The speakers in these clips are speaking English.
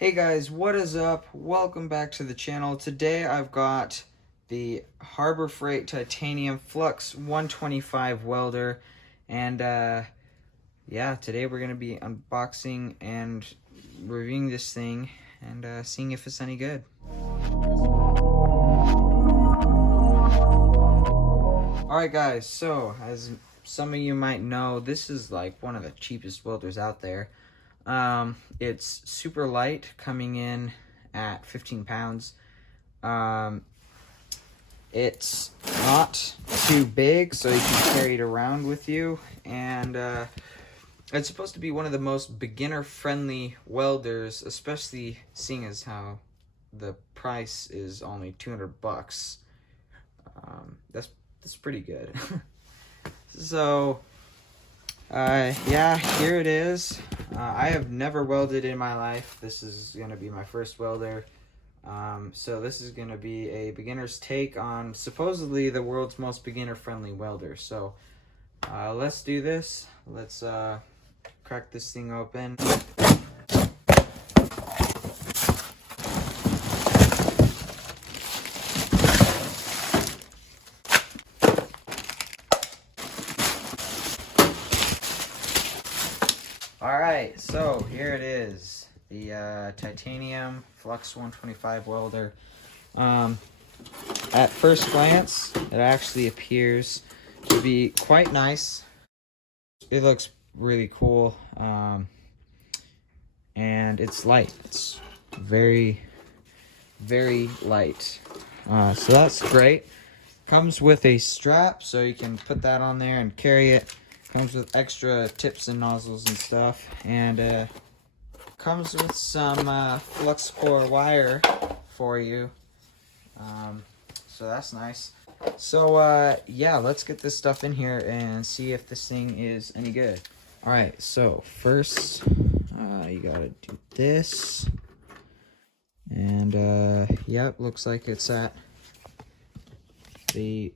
Hey guys, what is up? Welcome back to the channel. Today I've got the Harbor Freight Titanium Flux 125 welder, and yeah, today we're going to be unboxing and reviewing this thing and seeing if it's any good. Alright guys, so as some of you might know, this is like one of the cheapest welders out there. It's super light, coming in at 15 pounds. It's not too big, so you can carry it around with you, and it's supposed to be one of the most beginner-friendly welders, especially seeing as how the price is only 200 bucks. That's pretty good. So yeah, here it is. I have never welded in my life. This is going to be my first welder. So this is going to be a beginner's take on supposedly the world's most beginner-friendly welder. So let's do this. Let's crack this thing open. Alright, so here it is, the Titanium Flux 125 welder. At first glance, it actually appears to be quite nice. It looks really cool, and it's light. It's very, very light. So that's great. Comes with a strap, so you can put that on there and carry it. Comes with extra tips and nozzles and stuff, and comes with some flux core wire for you. So that's nice. So yeah, let's get this stuff in here and see if this thing is any good. All right, so first you gotta do this, and yep, looks like it's at the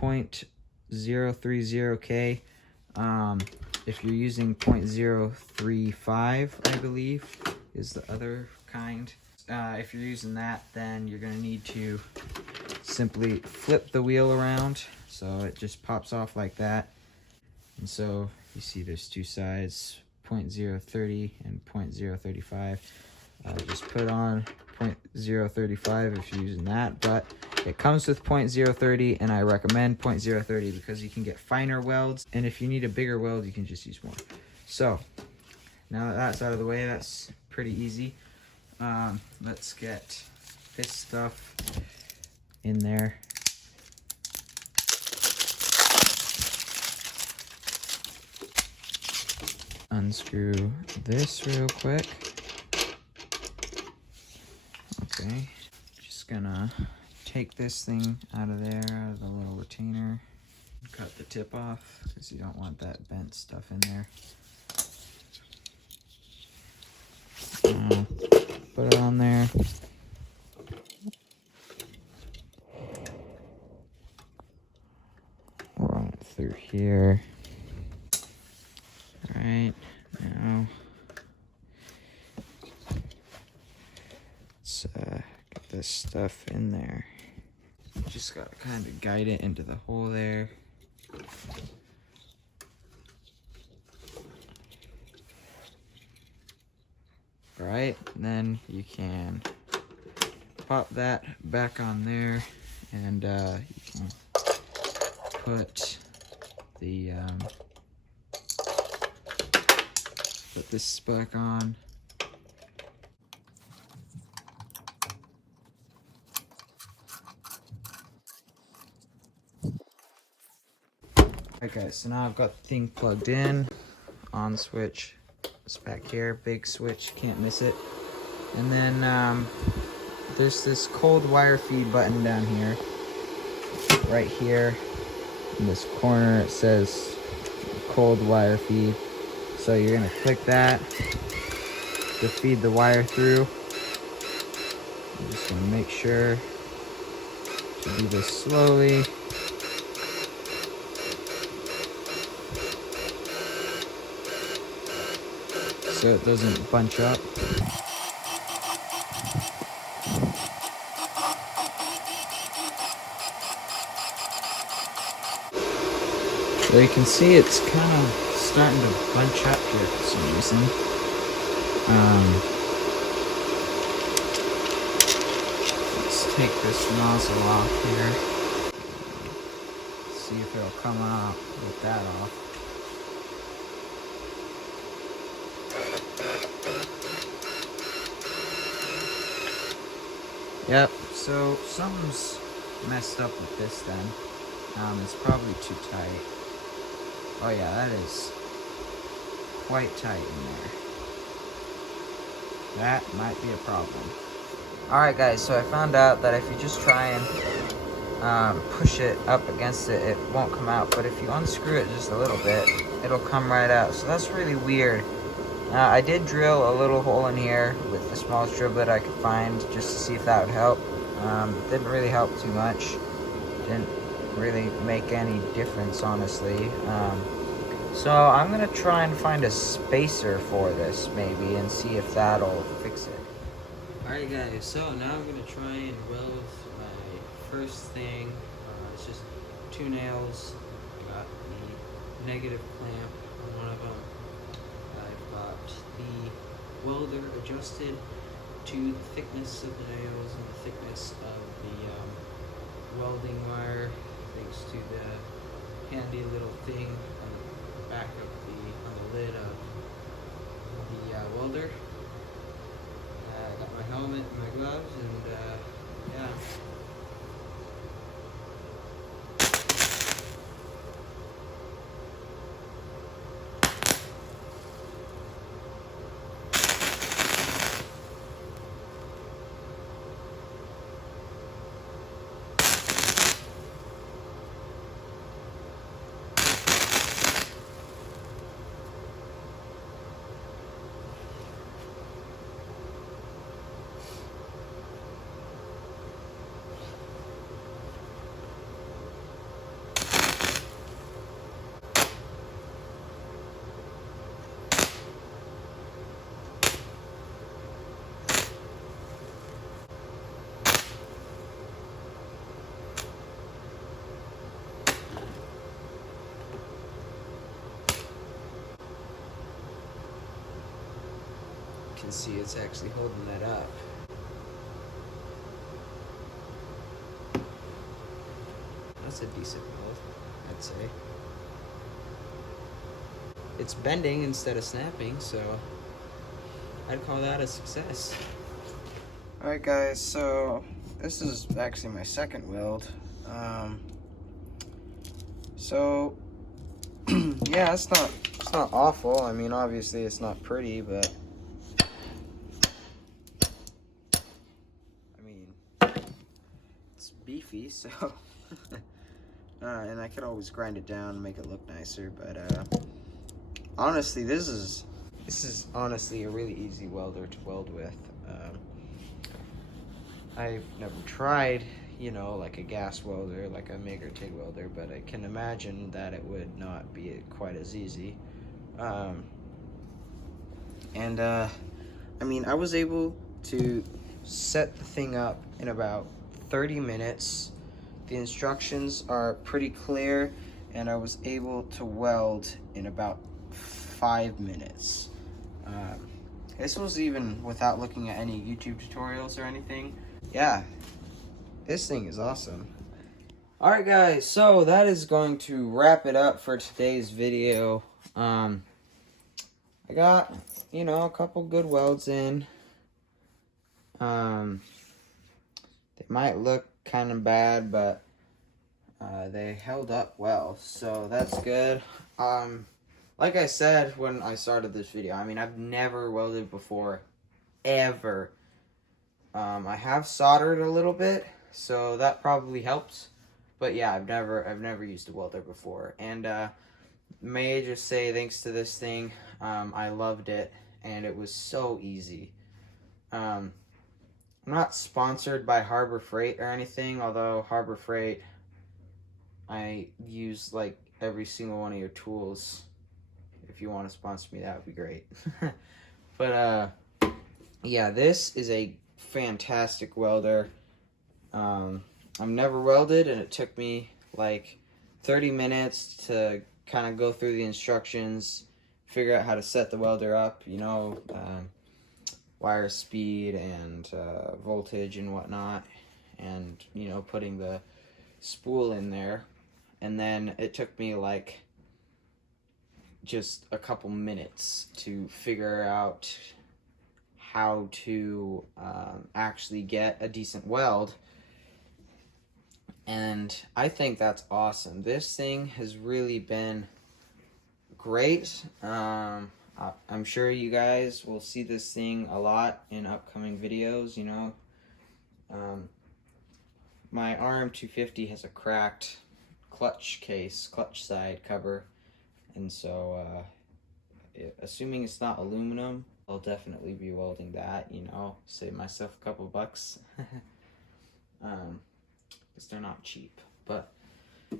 0.030K. If you're using 0.035, I believe, is the other kind. If you're using that, then you're going to need to simply flip the wheel around so it just pops off like that. And so you see there's two sides, 0.030 and 0.035. Just put on 0.035 if you're using that, but it comes with 0.030, and I recommend 0.030 because you can get finer welds, and if you need a bigger weld, you can just use more. So now that that's out of the way, that's pretty easy. Let's get this stuff in there. Unscrew this real quick. Okay, just gonna take this thing out of there, out of the little retainer. Cut the tip off because you don't want that bent stuff in there. Put it on there. Run it through here. Alright, now let's get this stuff in there. Just gotta kind of guide it into the hole there. Alright, then you can pop that back on there, and you can put the put this back on. Okay, so now I've got the thing plugged in. On switch, it's back here, big switch, can't miss it. And then there's this cold wire feed button down here, right here in this corner. It says cold wire feed, so you're gonna click that to feed the wire through. I'm just gonna make sure to do this slowly. So it doesn't bunch up. So you can see it's kind of starting to bunch up here for some reason. Let's take this nozzle off here. See if it'll come out with that off. Yep, so something's messed up with this then. It's probably too tight. Oh yeah, that is quite tight in there. That might be a problem. Alright guys, so I found out that if you just try and push it up against it, it won't come out. But if you unscrew it just a little bit, it'll come right out. So that's really weird. I did drill a little hole in here with the smallest drill bit I could find just to see if that would help. Didn't really help too much. Didn't really make any difference, honestly. So I'm gonna try and find a spacer for this maybe and see if that'll fix it. Alright guys, so now I'm gonna try and weld my first thing. It's just 2 nails. I got the negative clamp on one of them. I've got the welder adjusted to the thickness of the nails and the thickness of the welding wire, thanks to the handy little thing on the back of on the lid of the welder. I got my helmet and my gloves, and yeah. You can see it's actually holding that up. That's a decent weld, I'd say. It's bending instead of snapping, so I'd call that a success. Alright guys, so this is actually my second weld. So yeah, it's not awful. I mean, obviously it's not pretty, but I mean, it's beefy, so and I could always grind it down and make it look nicer, but honestly, this is honestly a really easy welder to weld with. I've never tried, you know, like a gas welder, like a MIG or TIG welder, but I can imagine that it would not be quite as easy. I mean, I was able to set the thing up in about 30 minutes. The instructions are pretty clear, and I was able to weld in about 5 minutes. This was even without looking at any YouTube tutorials or anything. Yeah, this thing is awesome. Alright guys, so that is going to wrap it up for today's video. I got, you know, a couple good welds in. They might look kind of bad, but they held up well, so that's good. Like I said when I started this video, I mean, I've never welded before, ever. I have soldered a little bit, so that probably helps. But yeah, I've never used a welder before, and may I just say thanks to this thing, I loved it, and it was so easy. I'm not sponsored by Harbor Freight or anything, although Harbor Freight, I use like every single one of your tools. If you want to sponsor me, that would be great. But yeah, this is a fantastic welder. I've never welded, and it took me like 30 minutes to kind of go through the instructions, figure out how to set the welder up, you know, wire speed and voltage and whatnot, and, you know, putting the spool in there. And then it took me like just a couple minutes to figure out how to actually get a decent weld. And I think that's awesome. This thing has really been great. I'm sure you guys will see this thing a lot in upcoming videos, you know. My RM250 has a cracked clutch side cover, and so assuming it's not aluminum, I'll definitely be welding that, you know, save myself a couple bucks. Because they're not cheap. But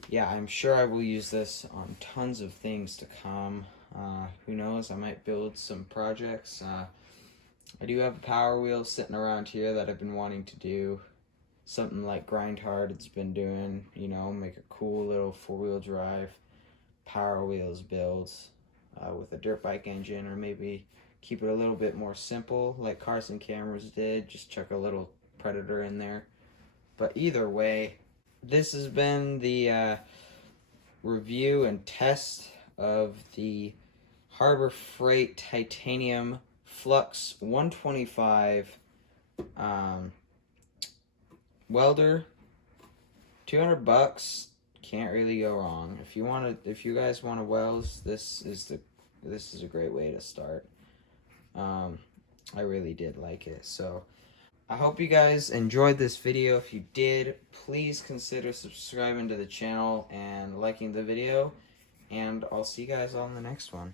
yeah, I'm sure I will use this on tons of things to come. Who knows, I might build some projects. I do have a power wheel sitting around here that I've been wanting to do. Something like Grind Hard it's been doing, you know, make a cool little 4-wheel drive Power Wheels build with a dirt bike engine, or maybe keep it a little bit more simple like Carson Cameras did, just chuck a little Predator in there. But either way, this has been the review and test of the Harbor Freight Titanium Flux 125 welder. $200, can't really go wrong. If you guys want to weld, this is a great way to start. I really did like it. So I hope you guys enjoyed this video. If you did, please consider subscribing to the channel and liking the video, and I'll see you guys on the next one.